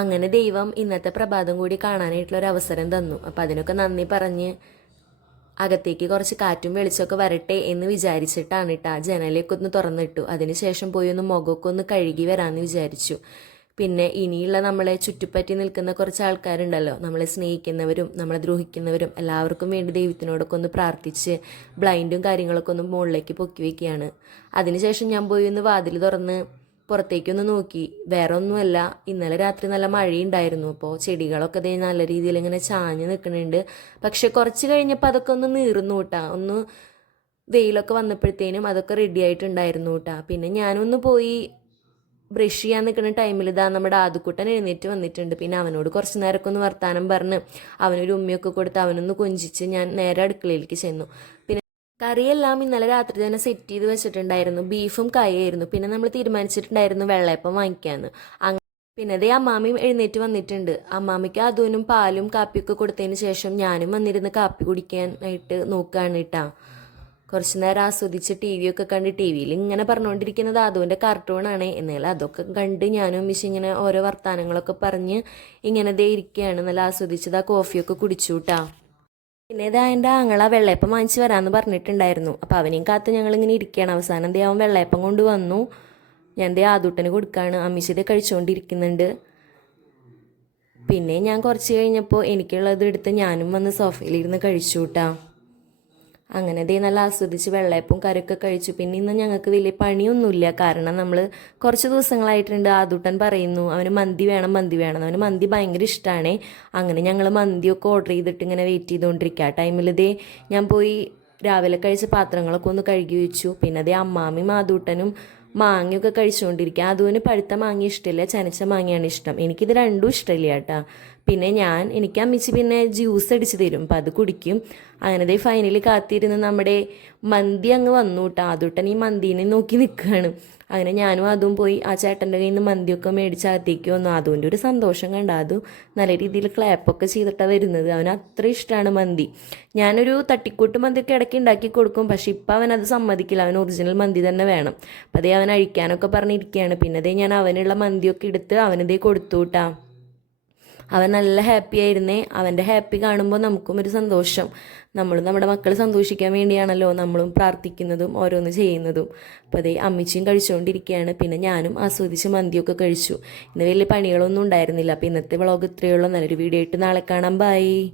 അങ്ങനെ ദൈവം ഇന്നത്തെ പ്രഭാതം കൂടി കാണാനായിട്ടുള്ള ഒരു അവസരം തന്നു. അപ്പം അതിനൊക്കെ നന്ദി പറഞ്ഞ് അകത്തേക്ക് കുറച്ച് കാറ്റും വെളിച്ചമൊക്കെ വരട്ടെ എന്ന് വിചാരിച്ചിട്ടാണ് കേട്ടോ ജനലൊക്കെ ഒന്ന് തുറന്നിട്ടു. അതിനുശേഷം പോയി ഒന്ന് മുഖമൊക്കെ ഒന്ന് കഴുകി വരാമെന്ന് വിചാരിച്ചു. പിന്നെ ഇനിയുള്ള നമ്മളെ ചുറ്റുപറ്റി നിൽക്കുന്ന കുറച്ച് ആൾക്കാരുണ്ടല്ലോ, നമ്മളെ സ്നേഹിക്കുന്നവരും നമ്മളെ ദ്രോഹിക്കുന്നവരും, എല്ലാവർക്കും വേണ്ടി ദൈവത്തിനോടൊക്കെ ഒന്ന് പ്രാർത്ഥിച്ച് ബ്ലൈൻഡും കാര്യങ്ങളൊക്കെ ഒന്ന് മുകളിലേക്ക് പൊക്കി വയ്ക്കുകയാണ്. അതിനുശേഷം ഞാൻ പോയി ഒന്ന് വാതിൽ തുറന്ന് പുറത്തേക്കൊന്ന് നോക്കി. വേറെ ഒന്നുമല്ല, ഇന്നലെ രാത്രി നല്ല മഴയുണ്ടായിരുന്നു. അപ്പോൾ ചെടികളൊക്കെ ദേ നല്ല രീതിയിൽ ഇങ്ങനെ ചാഞ്ഞ് നിൽക്കുന്നുണ്ട്. പക്ഷെ കുറച്ച് കഴിഞ്ഞപ്പോൾ അതൊക്കെ ഒന്ന് നീറുന്നു കേട്ടാ. ഒന്ന് വെയിലൊക്കെ വന്നപ്പോഴത്തേനും അതൊക്കെ റെഡി ആയിട്ടുണ്ടായിരുന്നു കേട്ടാ. പിന്നെ ഞാനൊന്ന് പോയി ബ്രഷ് ചെയ്യാൻ നിൽക്കുന്ന ടൈമിൽ ഇതാ നമ്മുടെ ആദ്യക്കുട്ടൻ എഴുന്നേറ്റ് വന്നിട്ടുണ്ട്. പിന്നെ അവനോട് കുറച്ച് നേരമൊക്കെ ഒന്ന് വർത്താനം പറഞ്ഞ് അവനൊരു ഉമ്മയൊക്കെ കൊടുത്ത് അവനൊന്ന് കൊഞ്ചിച്ച് ഞാൻ നേരെ അടുക്കളയിലേക്ക് ചെന്നു. പിന്നെ കറിയെല്ലാം ഇന്നലെ രാത്രി തന്നെ സെറ്റ് ചെയ്ത് വെച്ചിട്ടുണ്ടായിരുന്നു. ബീഫും കൈയായിരുന്നു. പിന്നെ നമ്മൾ തീരുമാനിച്ചിട്ടുണ്ടായിരുന്നു വെള്ളയപ്പം വാങ്ങിക്കാമെന്ന്. പിന്നെ അതേ അമ്മാമ്മയും എഴുന്നേറ്റ് വന്നിട്ടുണ്ട്. അമ്മാമ്മയ്ക്ക് അതുവിനും പാലും കാപ്പിയൊക്കെ കൊടുത്തതിന് ശേഷം ഞാനും വന്നിരുന്ന് കാപ്പി കുടിക്കാനായിട്ട് നോക്കുകയാണ് കേട്ടാ. കുറച്ച് നേരം ആസ്വദിച്ച് ടി വി ഒക്കെ കണ്ട് ടി വിയിൽ ഇങ്ങനെ പറഞ്ഞുകൊണ്ടിരിക്കുന്നത് അതുവിൻ്റെ കാർട്ടൂണാണ്. എന്നാൽ അതൊക്കെ കണ്ട് ഞാനും മിസ് ഇങ്ങനെ ഓരോ വർത്തമാനങ്ങളൊക്കെ പറഞ്ഞ് ഇങ്ങനെ ദേ ഇരിക്കുകയാണ്. നല്ല ആസ്വദിച്ചത് ആ കോഫിയൊക്കെ കുടിച്ചു കേട്ടാ. പിന്നെ ഇതാ എൻ്റെ ആങ്ങള വെള്ളയപ്പം വാങ്ങിച്ച് വരാമെന്ന് പറഞ്ഞിട്ടുണ്ടായിരുന്നു. അപ്പോൾ അവനെയും കാത്ത് ഞങ്ങളിങ്ങനെ ഇരിക്കുകയാണ്. അവസാനം എന്തേ അവൻ വെള്ളയപ്പം കൊണ്ടുവന്നു. ഞാൻ ദേ ആദൂട്ടന് കൊടുക്കുകയാണ്. അമ്മിച്ചിത് കഴിച്ചുകൊണ്ടിരിക്കുന്നുണ്ട്. പിന്നെ ഞാൻ കുറച്ച് കഴിഞ്ഞപ്പോൾ എനിക്കുള്ളത് എടുത്ത് ഞാനും വന്ന് സോഫയിലിരുന്ന് കഴിച്ചു കേട്ടാ. അങ്ങനെ ദേ നല്ല ആസ്വദിച്ച് വെള്ളയപ്പവും കറിയൊക്കെ കഴിച്ചു. പിന്നെ ഇന്ന് ഞങ്ങൾക്ക് വലിയ പണിയൊന്നുമില്ല. കാരണം നമ്മൾ കുറച്ച് ദിവസങ്ങളായിട്ടുണ്ട് ആദൂട്ടൻ പറയുന്നു അവന് മന്തി വേണം മന്തി വേണം. അവന് മന്തി ഭയങ്കര ഇഷ്ടമാണ്. അങ്ങനെ ഞങ്ങൾ മന്തിയൊക്കെ ഓർഡർ ചെയ്തിട്ട് ഇങ്ങനെ വെയിറ്റ് ചെയ്തുകൊണ്ടിരിക്കുക. ആ ടൈമിൽ ദേ ഞാൻ പോയി രാവിലെ കഴിച്ച പാത്രങ്ങളൊക്കെ ഒന്ന് കഴുകി വെച്ചു. പിന്നെ അതേ അമ്മാമ്മയും ആദൂട്ടനും മാങ്ങയൊക്കെ കഴിച്ചുകൊണ്ടിരിക്കുക. അതുവിന് പഴുത്ത മാങ്ങ ഇഷ്ടമില്ല, ചനച്ച മാങ്ങയാണ് ഇഷ്ടം. എനിക്കിത് രണ്ടും ഇഷ്ടമില്ല കേട്ടോ. പിന്നെ എനിക്ക് അമ്മിച്ച് പിന്നെ ജ്യൂസ് അടിച്ച് തരും. അപ്പം അത് കുടിക്കും. അങ്ങനെ ദേ ഫൈനലി കാത്തിരുന്ന് നമ്മുടെ മന്തി അങ്ങ് വന്നു കേട്ടോ. ആദൂട്ടൻ ഈ മന്തീനെ നോക്കി നിൽക്കുകയാണ്. അങ്ങനെ ഞാനും അതും പോയി ആ ചേട്ടൻ്റെ കയ്യിൽ നിന്ന് മന്തിയൊക്കെ മേടിച്ച് അകത്തേക്ക് വന്നു. അതുകൊണ്ട് ഒരു സന്തോഷം കണ്ട. അതും നല്ല രീതിയിൽ ക്ലാപ്പൊക്കെ ചെയ്തിട്ടാണ് വരുന്നത്. അവന് അത്ര ഇഷ്ടമാണ് മന്തി. ഞാനൊരു തട്ടിക്കൂട്ട് മന്തിയൊക്കെ ഇടയ്ക്ക് ഉണ്ടാക്കി കൊടുക്കും. പക്ഷെ ഇപ്പം അവനത് സമ്മതിക്കില്ല. അവന് ഒറിജിനൽ മന്തി തന്നെ വേണം. അപ്പം അതേ അവൻ അഴിക്കാനൊക്കെ പറഞ്ഞിരിക്കുകയാണ്. പിന്നെ അതേ ഞാൻ അവനുള്ള മന്തിയൊക്കെ എടുത്ത് അവനതേ കൊടുത്തു കേട്ടാ. അവൻ നല്ല ഹാപ്പി ആയിരുന്നേ. അവൻ്റെ ഹാപ്പി കാണുമ്പോൾ നമുക്കും ഒരു സന്തോഷം. നമ്മളും നമ്മുടെ മക്കൾ സന്തോഷിക്കാൻ വേണ്ടിയാണല്ലോ നമ്മളും പ്രാർത്ഥിക്കുന്നതും ഓരോന്ന് ചെയ്യുന്നതും. അപ്പോൾ അതേ അമ്മിച്ചിയും കഴിച്ചുകൊണ്ടിരിക്കുകയാണ്. പിന്നെ ഞാനും ആസ്വദിച്ച് മന്തിയൊക്കെ കഴിച്ചു. ഇന്ന് വലിയ പണികളൊന്നും ഉണ്ടായിരുന്നില്ല. അപ്പോൾ ഇന്നത്തെ വ്ളോഗ് ഇത്രയേ ഉള്ളൂ. നല്ലൊരു വീഡിയോ ആയിട്ട് നാളെ കാണാം. ബൈ.